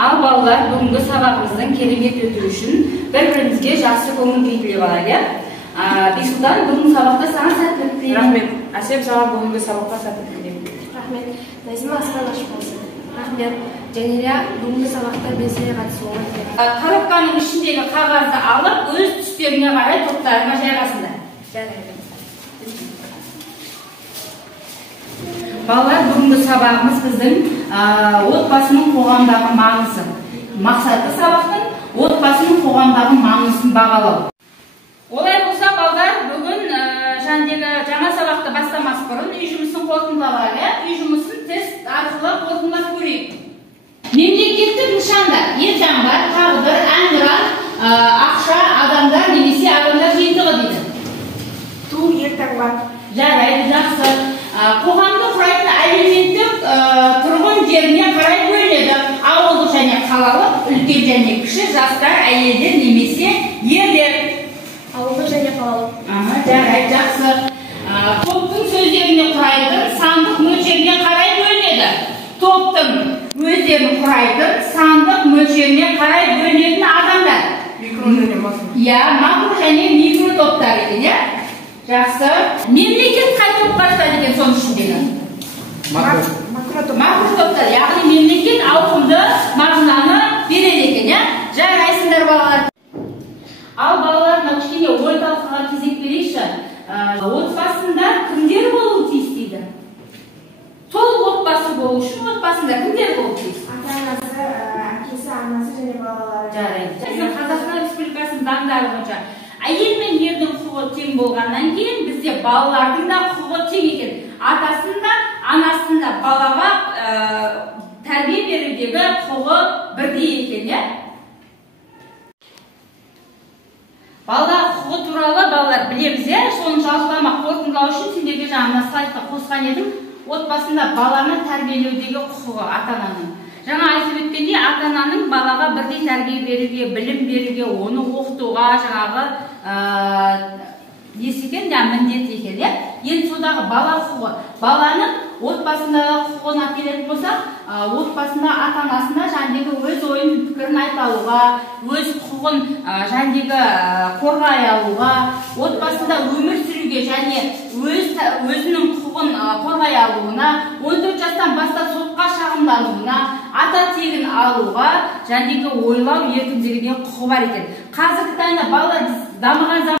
Ал балалар, бүгінгі сабағымыздың керемет өтуі үшін бір-бірімізге жақсы көңіл күй тілеп алайық. Бисұлтан, бүгінгі сабақта саған сәттілік тілеймін. Рахмет. Әсем, саған бүгінгі сабақта сәттілік тілеймін. Рахмет. Назима астан ашып болсын. Рахмет. Жәнерия, бүгінгі сабақта белсене қатысуға тілеймін. Коробканың ішіндегі қағазды алып, өз түстеріне қарай топтарыңа жайғасыңдар. Балалар, бүгінгі сабағымыз біздің отбасының қоғамдағы маңызы. Мақсаты сабақтың отбасының қоғамдағы маңызын бағалау. Олай болса, балалар, бүгін жаңа сабақты бастамас бұрын үй жұмысын қорытындылап, үй жұмысын тест арқылы қорытындылап көрейік. Мемлекеттік нышандар, елжандар, тағдыр, әнұран, ақша, адамдар немесе адамдар жиынтығы дейді. Ту, ертаңға. Жарайды, жақсы. Қоғамды құрайтын әлеуметтік тұрғын жеріне қарай бөлінеді. Ауылдық және қалалық, үлкен және кіші, жастар, әйелдер немесе ерлер. Ауылдық және қалалық. Жарайды, жақсы. Топтың сөздеріне құрайтын сандық мөлшеріне қарай бөлінеді. Топтың өздерін құрайтын сандық мөлшеріне қарай бөлінетін адамдар. Микро және макро. Макро және микро топтар екен, жақсы. Мемлекет қай топқа жатады екен соның ішіндегі? Макро топтар, яғни мемлекет ауқымды мағынаны береді екен, жарайсыңдар балалар. Ал балалар, кішкене ой талқыға кезек берейікші. Отбасында кімдер болуы тиіс дейді? Толық отбасы болу үшін отбасында кімдер болуы тиіс? Ата-анасы, әкесі, анасы және балалары. Жарайды. Қазақстан Республикасының заңдары бойынша әйел мен ердің құқығы тең болғаннан кейін бізде балалардың да құқығы тең екен. Атасын да, анасын да балаға тәрбие берудегі құқығы бірдей екен, Бала құқығы туралы балалар білеміз, соның жалпылама қорытындылау үшін сендерге жаңа слайдқа қосқан едім. Отбасында баланы тәрбиелеудегі құқығы ата-ананың. Жаңа айтып өткендей, ата-ананың балаға бірдей тәрбие беруге, білім беруге, оны оқытуға жаңағы міндет екен. Енді содағы бала құқығы. Баланың отбасындағы құқығын әкелетін болсақ, отбасында ата-анасына өз ойын пікірін айта алуға, өз құқығын қорғай алуға, отбасында өмір сүруге және өзінің құқығын қорғай алуына, 14 жастан бастап сотқа шағымдануына, ата тегін алуға, ойлау еркіндігіне құқы бар екен. Қазіргі таңда балалар дамыған